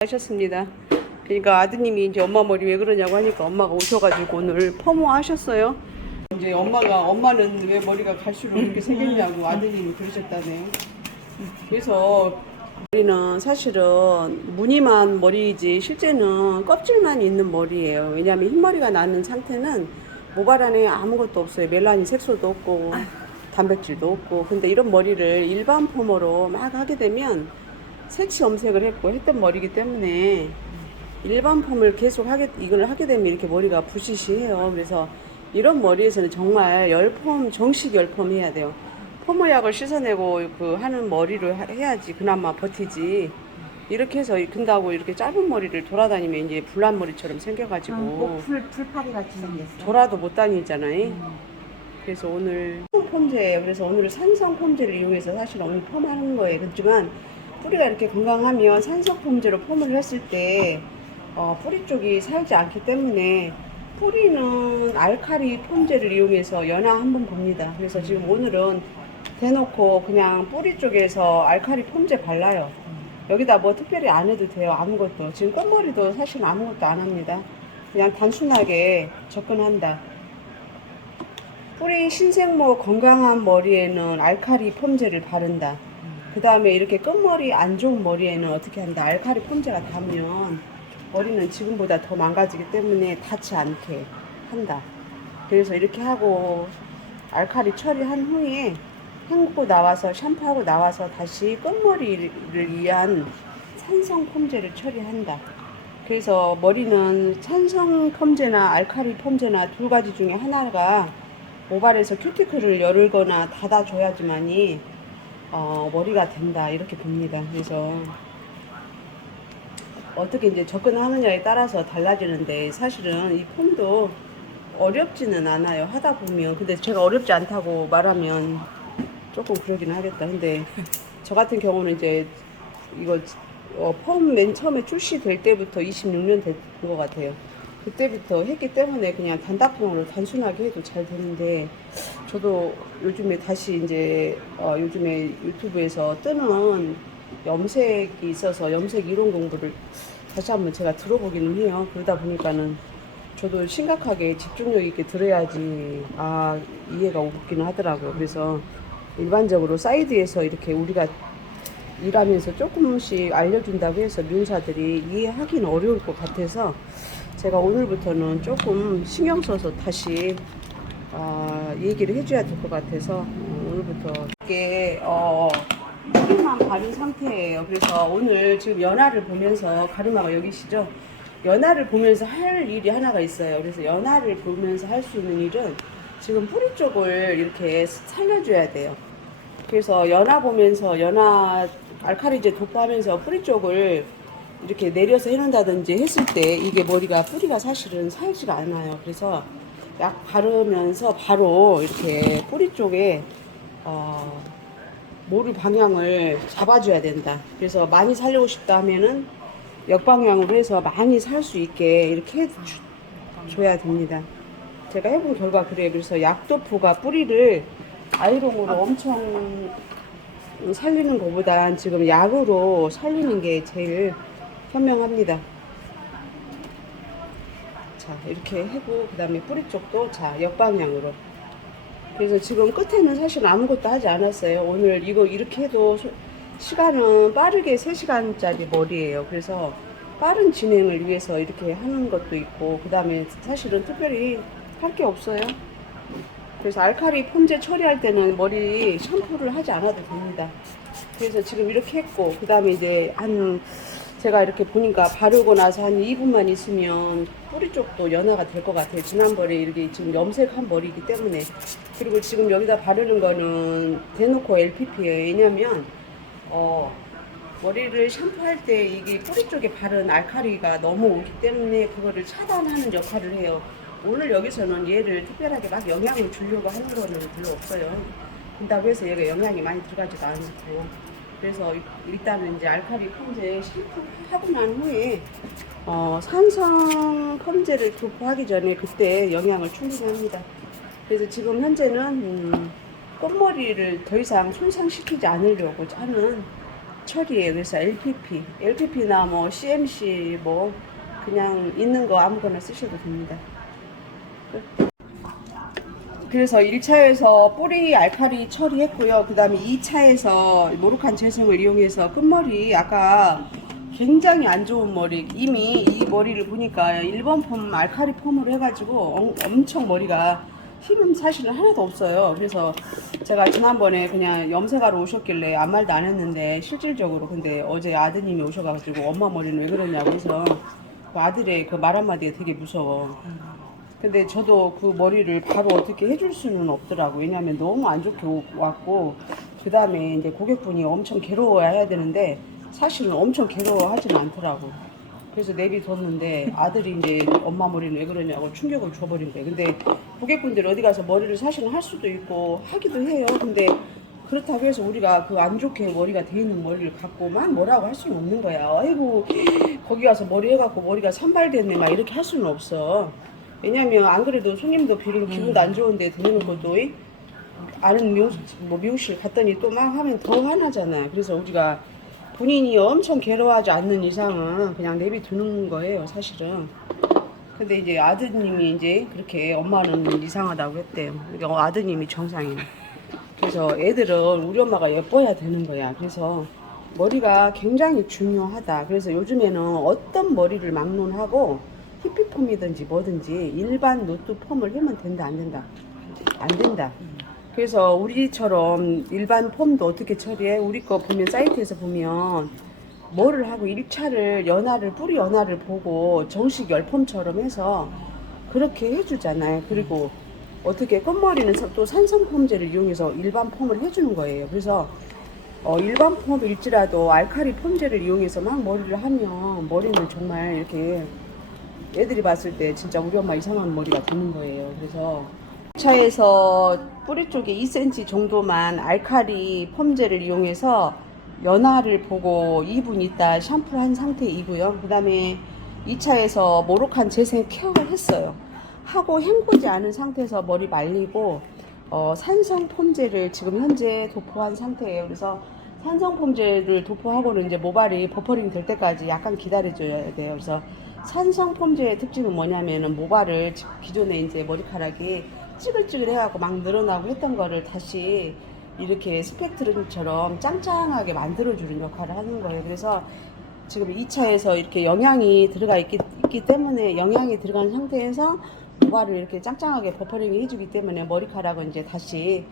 하셨습니다. 그러니까 아드님이 이제 엄마 머리 왜 그러냐고 하니까 엄마가 오셔가지고 오늘 퍼머 하셨어요. 이제 엄마는 왜 머리가 갈수록 이렇게 생겼냐고 아드님이 그러셨다네. 그래서 머리는 사실은 무늬만 머리이지 실제는 껍질만 있는 머리예요. 왜냐하면 흰머리가 나는 상태는 모발 안에 아무것도 없어요. 멜라닌 색소도 없고 단백질도 없고. 근데 이런 머리를 일반 퍼머로 막 하게 되면 색시 염색을 했던 머리이기 때문에 일반 펌을 계속 이걸 하게 되면 이렇게 머리가 부시시해요. 그래서 이런 머리에서는 정말 열펌, 정식 열펌 해야 돼요. 펌어약을 씻어내고 하는 머리를 해야지 그나마 버티지. 이렇게 해서 근다고 이렇게 짧은 머리를 돌아다니면 이제 불난 머리처럼 생겨가지고 꼭 풀파리 같이 생겼어. 돌아도 못 다니잖아요. 그래서 오늘 펌제예요. 그래서 오늘 산성 펌제를 이용해서 사실 오늘 펌하는 거예요. 그렇지만 뿌리가 이렇게 건강하면 산성 펌제로 펌을 했을 때 뿌리 쪽이 살지 않기 때문에 뿌리는 알칼리 펌제를 이용해서 연화 한번 봅니다. 그래서 지금 오늘은 대놓고 그냥 뿌리 쪽에서 알칼리 펌제 발라요. 여기다 뭐 특별히 안 해도 돼요. 아무것도. 지금 끝머리도 사실 아무것도 안 합니다. 그냥 단순하게 접근한다. 뿌리 신생모 건강한 머리에는 알칼리 펌제를 바른다. 그 다음에 이렇게 끝머리 안 좋은 머리에는 어떻게 한다. 알칼리 펌제가 닿으면 머리는 지금보다 더 망가지기 때문에 닿지 않게 한다. 그래서 이렇게 하고 알칼리 처리한 후에 헹구고 나와서 샴푸하고 나와서 다시 끝머리를 위한 산성 펌제를 처리한다. 그래서 머리는 산성 펌제나 알칼리 펌제나 두 가지 중에 하나가 모발에서 큐티클을 열거나 닫아줘야지만이 머리가 된다 이렇게 봅니다. 그래서 어떻게 이제 접근하느냐에 따라서 달라지는데 사실은 이 폼도 어렵지는 않아요. 하다 보면. 근데 제가 어렵지 않다고 말하면 조금 그러긴 하겠다. 근데 저 같은 경우는 이제 이거 펌 맨 처음에 출시될 때부터 26년 된 것 같아요. 그때부터 했기 때문에 그냥 단답형으로 단순하게 해도 잘 되는데 저도 요즘에 다시 이제 요즘에 유튜브에서 뜨는 염색이 있어서 염색 이론 공부를 다시 한번 제가 들어보기는 해요. 그러다 보니까는 저도 심각하게 집중력 있게 들어야지 이해가 오기는 하더라고요. 그래서 일반적으로 사이드에서 이렇게 우리가 일하면서 조금씩 알려준다고 해서 미용사들이 이해하기는 어려울 것 같아서 제가 오늘부터는 조금 신경 써서 다시 얘기를 해줘야 될 것 같아서 오늘부터 이게 뿌리만 바른 상태예요. 그래서 오늘 지금 연화를 보면서 가르마가 여기시죠? 연화를 보면서 할 일이 하나가 있어요. 그래서 연화를 보면서 할 수 있는 일은 지금 뿌리 쪽을 이렇게 살려줘야 돼요. 그래서 연화 보면서 알칼리제 도포하면서 뿌리 쪽을 이렇게 내려서 해놓는다든지 했을 때 이게 뿌리가 사실은 살지가 않아요. 그래서 약 바르면서 바로 이렇게 뿌리 쪽에 모를 방향을 잡아줘야 된다. 그래서 많이 살리고 싶다 하면은 역방향으로 해서 많이 살 수 있게 이렇게 해줘야 됩니다. 제가 해본 결과 그래요. 그래서 약도포가 뿌리를 아이롱으로 엄청 살리는 것보단 지금 약으로 살리는 게 제일 현명합니다. 자, 이렇게 하고 그 다음에 뿌리 쪽도 역방향으로. 그래서 지금 끝에는 사실 아무것도 하지 않았어요. 오늘 이거 이렇게 해도 시간은 빠르게 3시간짜리 머리예요. 그래서 빠른 진행을 위해서 이렇게 하는 것도 있고 그 다음에 사실은 특별히 할 게 없어요. 그래서 알칼리 펌제 처리할 때는 머리 샴푸를 하지 않아도 됩니다. 그래서 지금 이렇게 했고 그 다음에 이제 제가 이렇게 보니까 바르고 나서 한 2분만 있으면 뿌리 쪽도 연화가 될 것 같아요. 지난번에 이렇게 지금 염색한 머리이기 때문에. 그리고 지금 여기다 바르는 거는 대놓고 LPP예요. 왜냐면 머리를 샴푸할 때 이게 뿌리 쪽에 바른 알칼리가 너무 오기 때문에 그거를 차단하는 역할을 해요. 오늘 여기서는 얘를 특별하게 막 영향을 주려고 하는 거는 별로 없어요. 그렇다고 해서 얘가 영향이 많이 들어가지도 않고. 그래서 일단은 이제 알칼리 펌제 샴푸하고 난 후에 산성 펌제를 도포하기 전에 그때 영양을 충분히 합니다. 그래서 지금 현재는 끝머리를 더 이상 손상시키지 않으려고 하는 처리예요. 그래서 LPP나 뭐 CMC 뭐 그냥 있는 거 아무거나 쓰셔도 됩니다. 그래서 1차에서 뿌리 알칼리 처리했고요. 그 다음에 2차에서 모로칸 재생을 이용해서 끝머리 아까 굉장히 안 좋은 머리, 이미 이 머리를 보니까 1번 폼 알칼리 폼으로 해가지고 엄청 머리가 힘은 사실은 하나도 없어요. 그래서 제가 지난번에 그냥 염색하러 오셨길래 아무 말도 안 했는데 실질적으로 근데 어제 아드님이 오셔가지고 엄마 머리는 왜 그러냐고 해서 그 아들의 그 말 한마디가 되게 무서워. 근데 저도 그 머리를 바로 어떻게 해줄 수는 없더라고. 왜냐면 너무 안 좋게 왔고, 그 다음에 이제 고객분이 엄청 괴로워해야 되는데, 사실은 엄청 괴로워하지는 않더라고. 그래서 내비뒀는데, 아들이 이제 엄마 머리는 왜 그러냐고 충격을 줘버린 거예요. 근데 고객분들이 어디 가서 머리를 사실은 할 수도 있고, 하기도 해요. 근데 그렇다고 해서 우리가 그 안 좋게 머리가 돼 있는 머리를 갖고만 뭐라고 할 수는 없는 거야. 아이고, 거기 가서 머리 해갖고 머리가 산발됐네, 막 이렇게 할 수는 없어. 왜냐면 안 그래도 손님도 기분도 안 좋은데 데리는 것도 아는 미용실 갔더니 또 막 하면 더 화나잖아. 그래서 우리가 본인이 엄청 괴로워하지 않는 이상은 그냥 내비두는 거예요, 사실은. 근데 이제 아드님이 이제 그렇게 엄마는 이상하다고 했대요. 그러니까 아드님이 정상이에요. 그래서 애들은 우리 엄마가 예뻐야 되는 거야. 그래서 머리가 굉장히 중요하다. 그래서 요즘에는 어떤 머리를 막론하고 히피폼이든지 뭐든지 일반 노트 폼을 하면 된다, 안 된다? 안 된다. 그래서 우리처럼 일반 폼도 어떻게 처리해? 우리 거 보면 사이트에서 보면 뭐를 하고 1차를 뿌리 연화를 보고 정식 열폼처럼 해서 그렇게 해주잖아요. 그리고 어떻게 끝머리는 또 산성 폼제를 이용해서 일반 폼을 해주는 거예요. 그래서 일반 폼일지라도 알칼리 폼제를 이용해서 막 머리를 하면 머리는 정말 이렇게 애들이 봤을 때 진짜 우리 엄마 이상한 머리가 되는 거예요. 그래서 차에서 뿌리 쪽에 2cm 정도만 알칼리 폼제를 이용해서 연화를 보고 2분 있다 샴푸를 한 상태이고요. 그 다음에 2차에서 모로칸 재생 케어를 했어요. 하고 헹구지 않은 상태에서 머리 말리고 산성 폼제를 지금 현재 도포한 상태예요. 그래서 산성 폼제를 도포하고는 이제 모발이 버퍼링 될 때까지 약간 기다려줘야 돼요. 그래서 산성 폼제의 특징은 뭐냐면은 모발을 기존에 이제 머리카락이 찌글찌글해갖고 막 늘어나고 했던 거를 다시 이렇게 스펙트럼처럼 짱짱하게 만들어주는 역할을 하는 거예요. 그래서 지금 2차에서 이렇게 영양이 들어가 있기 때문에 영양이 들어간 상태에서 모발을 이렇게 짱짱하게 버퍼링 해주기 때문에 머리카락은 이제 다시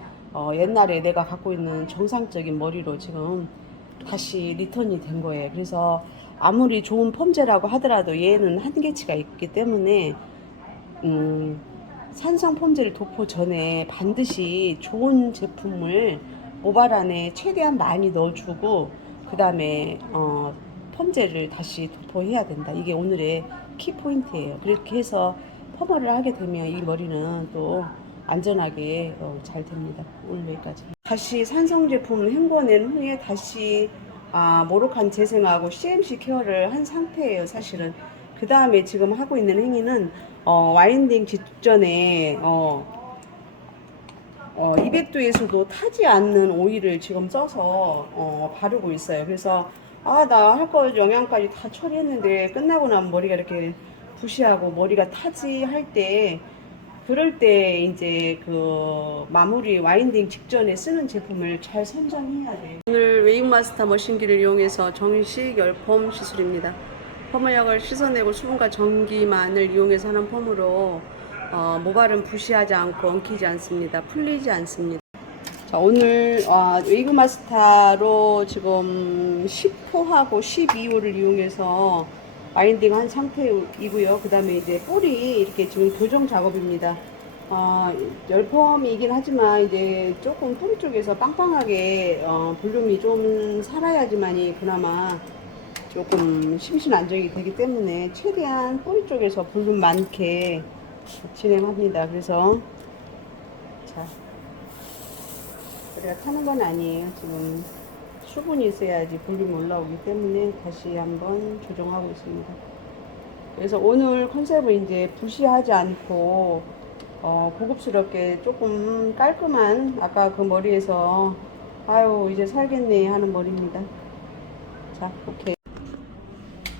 옛날에 내가 갖고 있는 정상적인 머리로 지금 다시 리턴이 된 거예요. 그래서 아무리 좋은 폼제라고 하더라도 얘는 한계치가 있기 때문에 산성 폼제를 도포 전에 반드시 좋은 제품을 모발 안에 최대한 많이 넣어주고 그 다음에 펌제를 다시 도포해야 된다. 이게 오늘의 키포인트예요. 그렇게 해서 펌을 하게 되면 이 머리는 또 안전하게 잘 됩니다. 오늘 여기까지. 다시 산성 제품을 헹궈낸 후에 다시 모로칸 재생하고 CMC 케어를 한 상태예요. 사실은 그 다음에 지금 하고 있는 행위는 와인딩 직전에 200도에서도 타지 않는 오일을 지금 써서 바르고 있어요. 그래서 나 할 거 영양까지 다 처리했는데 끝나고 나면 머리가 이렇게 부시하고 머리가 타지 할 때 그럴 때 이제 그 마무리 와인딩 직전에 쓰는 제품을 잘 선정해야 돼요. 오늘 웨이마스터 머신기를 이용해서 정식 열폼 시술입니다. 펌의약을 씻어내고 수분과 전기만을 이용해서 하는 펌으로 모발은 부시하지 않고 엉키지 않습니다. 풀리지 않습니다. 자, 오늘 웨이브마스터로 지금 10호하고 12호를 이용해서 바인딩 한 상태이고요. 그 다음에 이제 뿌리 이렇게 지금 교정 작업입니다. 열펌이긴 하지만 이제 조금 뿌리 쪽에서 빵빵하게 볼륨이 좀 살아야지만이 그나마 조금 심신 안정이 되기 때문에 최대한 뿌리 쪽에서 볼륨 많게 진행합니다. 그래서 자, 우리가 타는 건 아니에요. 지금 수분이 있어야지 볼륨이 올라오기 때문에 다시 한번 조정하고 있습니다. 그래서 오늘 컨셉은 이제 부시하지 않고 고급스럽게 조금 깔끔한 아까 그 머리에서 아유 이제 살겠네 하는 머리입니다. 자, 오케이.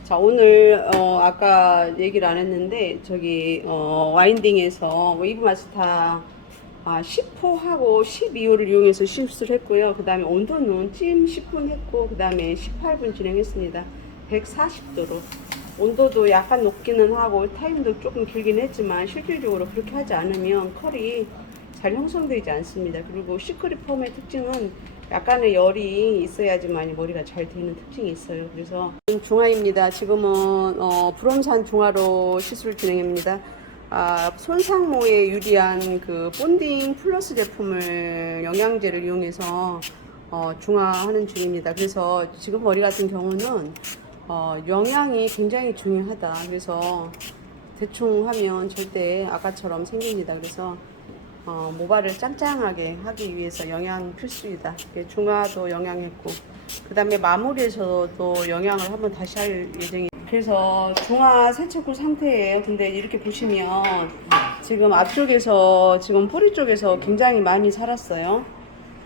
자, 오늘 아까 얘기를 안 했는데 저기 와인딩에서 웨이브 마스터 10호하고 12호를 이용해서 시술을 했고요. 그 다음에 온도는 찜 10분 했고 그 다음에 18분 진행했습니다. 140도로. 온도도 약간 높기는 하고 타임도 조금 길긴 했지만 실질적으로 그렇게 하지 않으면 컬이 잘 형성되지 않습니다. 그리고 시크릿 펌의 특징은 약간의 열이 있어야지만 머리가 잘 되는 특징이 있어요. 그래서 중화입니다. 지금은 불엄산 중화로 시술 진행합니다. 손상모에 유리한 그 본딩 플러스 제품을 영양제를 이용해서 중화하는 중입니다. 그래서 지금 머리 같은 경우는 영양이 굉장히 중요하다. 그래서 대충 하면 절대 아까처럼 생깁니다. 그래서 모발을 짱짱하게 하기 위해서 영양 필수이다. 중화도 영양했고 그 다음에 마무리에서도 영양을 한번 다시 할 예정이에요. 그래서 중화 세척후 상태예요. 근데 이렇게 보시면 지금 앞쪽에서 지금 뿌리 쪽에서 굉장히 많이 살았어요.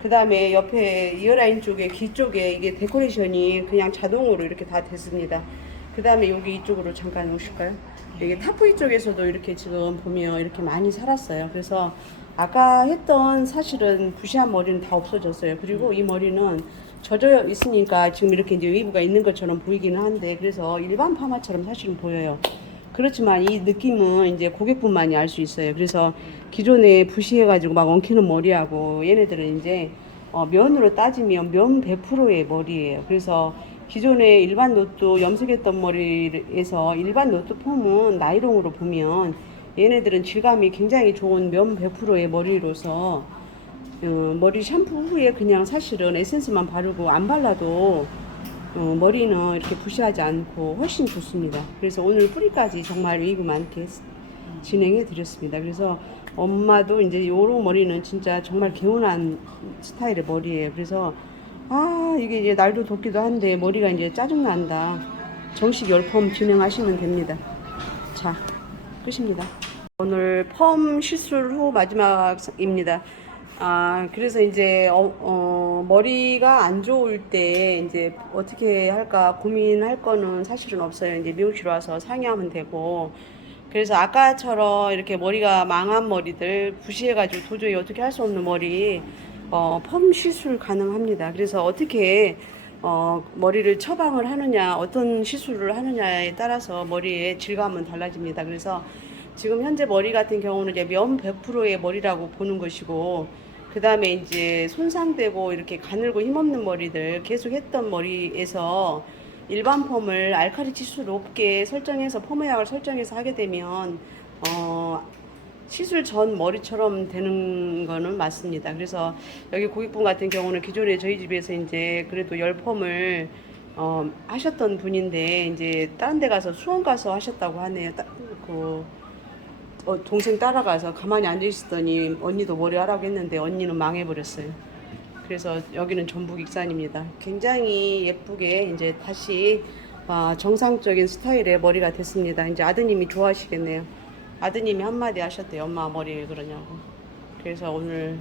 그 다음에 옆에 이어라인 쪽에 귀 쪽에 이게 데코레이션이 그냥 자동으로 이렇게 다 됐습니다. 그 다음에 여기 이쪽으로 잠깐 오실까요? 이게 타프이 쪽에서도 이렇게 지금 보면 이렇게 많이 살았어요. 그래서 아까 했던 사실은 부시한 머리는 다 없어졌어요. 그리고 이 머리는 젖어 있으니까 지금 이렇게 이제 웨이브가 있는 것처럼 보이기는 한데 그래서 일반 파마처럼 사실은 보여요. 그렇지만 이 느낌은 이제 고객분만이 알 수 있어요. 그래서 기존에 부시해가지고 막 엉키는 머리하고 얘네들은 이제 면으로 따지면 면 100%의 머리예요. 그래서 기존에 일반 노트 염색했던 머리에서 일반 노트 폼은 나이롱으로 보면 얘네들은 질감이 굉장히 좋은 면 100%의 머리로서 머리 샴푸 후에 그냥 사실은 에센스만 바르고 안 발라도 머리는 이렇게 부시하지 않고 훨씬 좋습니다. 그래서 오늘 뿌리까지 정말 웨이브 많게 진행해 드렸습니다. 그래서 엄마도 이제 요런 머리는 진짜 정말 개운한 스타일의 머리예요. 그래서 이게 이제 날도 덥기도 한데 머리가 이제 짜증난다. 정식 열펌 진행하시면 됩니다. 자, 끝입니다. 오늘 펌 시술 후 마지막입니다. 그래서 이제 머리가 안 좋을 때 이제 어떻게 할까 고민할 거는 사실은 없어요. 이제 미용실 와서 상의하면 되고. 그래서 아까처럼 이렇게 머리가 망한 머리들 부시해가지고 도저히 어떻게 할 수 없는 머리 펌 시술 가능합니다. 그래서 어떻게 머리를 처방을 하느냐 어떤 시술을 하느냐에 따라서 머리의 질감은 달라집니다. 그래서 지금 현재 머리 같은 경우는 이제 면 100%의 머리라고 보는 것이고 그 다음에 이제 손상되고 이렇게 가늘고 힘없는 머리들 계속 했던 머리에서 일반 펌을 알칼리 치수 높게 설정해서 펌웨어를 설정해서 하게 되면 시술 전 머리처럼 되는 거는 맞습니다. 그래서 여기 고객분 같은 경우는 기존에 저희 집에서 이제 그래도 열펌을 하셨던 분인데 이제 다른 데 가서 수원 가서 하셨다고 하네요. 동생 따라가서 가만히 앉아 있었더니 언니도 머리 하라고 했는데 언니는 망해버렸어요. 그래서 여기는 전북 익산입니다. 굉장히 예쁘게 이제 다시 정상적인 스타일의 머리가 됐습니다. 이제 아드님이 좋아하시겠네요. 아드님이 한마디 하셨대요. 엄마 머리 왜 그러냐고. 그래서 오늘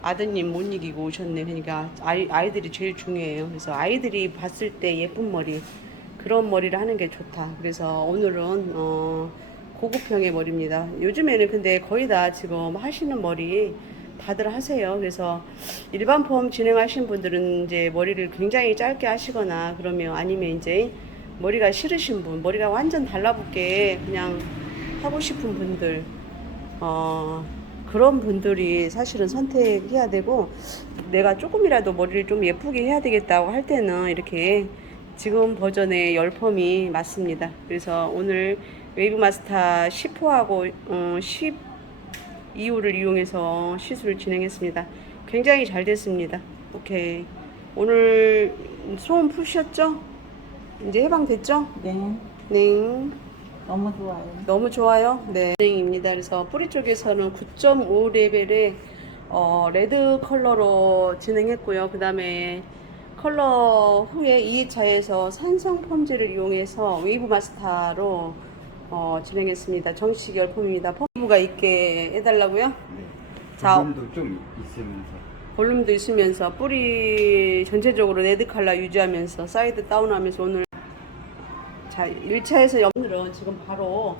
아드님 못 이기고 오셨네. 그러니까 아이들이 제일 중요해요. 그래서 아이들이 봤을 때 예쁜 머리 그런 머리를 하는 게 좋다. 그래서 오늘은 고급형의 머리입니다. 요즘에는 근데 거의 다 지금 하시는 머리 다들 하세요. 그래서 일반 펌 진행하신 분들은 이제 머리를 굉장히 짧게 하시거나 그러면 아니면 이제 머리가 싫으신 분, 머리가 완전 달라붙게 그냥 하고 싶은 분들, 그런 분들이 사실은 선택해야 되고 내가 조금이라도 머리를 좀 예쁘게 해야 되겠다고 할 때는 이렇게 지금 버전의 열펌이 맞습니다. 그래서 오늘 웨이브 마스터 10호하고 12호를 이용해서 시술을 진행했습니다. 굉장히 잘 됐습니다. 오케이. 오늘 소음 푸셨죠? 이제 해방됐죠? 네. 네. 너무 좋아요. 너무 좋아요. 네. 진행입니다. 그래서 뿌리 쪽에서는 9.5 레벨의 레드 컬러로 진행했고요. 그 다음에 컬러 후에 2차에서 산성 펌제를 이용해서 웨이브 마스터로 진행했습니다. 정식 열펌입니다. 펌부가 있게 해달라고요? 부분도 좀 있으면서 볼륨도 있으면서 뿌리 전체적으로 레드 컬러 유지하면서 사이드 다운하면서 오늘 자 1차에서 오늘은 지금 바로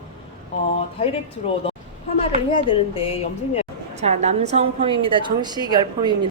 다이렉트로 파마를 해야 되는데 염색약 자 남성 펌입니다. 정식 열 펌입니다.